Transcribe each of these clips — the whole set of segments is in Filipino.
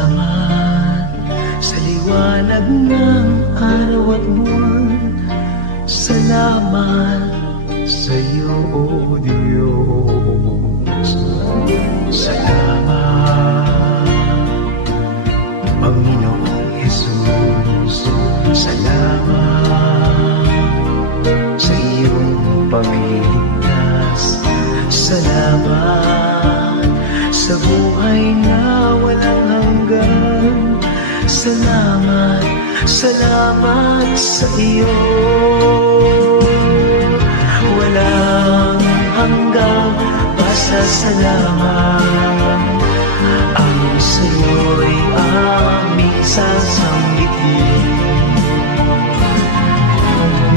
Salamat sa liwanag ng araw at buwan. Salamat sa iyo, O Diyos. Salamat, Panginoong Jesus. Salamat sa iyong pagliligtas. Salamat sa buhay na walang hanggan. Salamat, salamat sa iyo. Walang hanggang pasasalamat ang sa'yo'y aming sasambitin.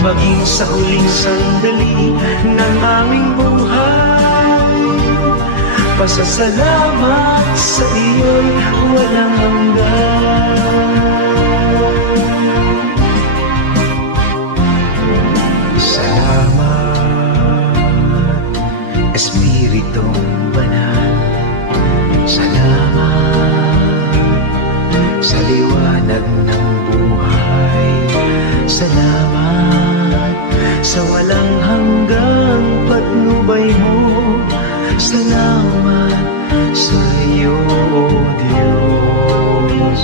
Maging sa huling sandali ng aming buhay, pasasalamat sa iyo'y walang hanggan. Salamat, Espiritong Banal. Salamat sa liwanag ng buhay. Salamat sa walang hanggang patnubay mo. Salamat sa iyo, O Diyos.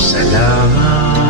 Salamat.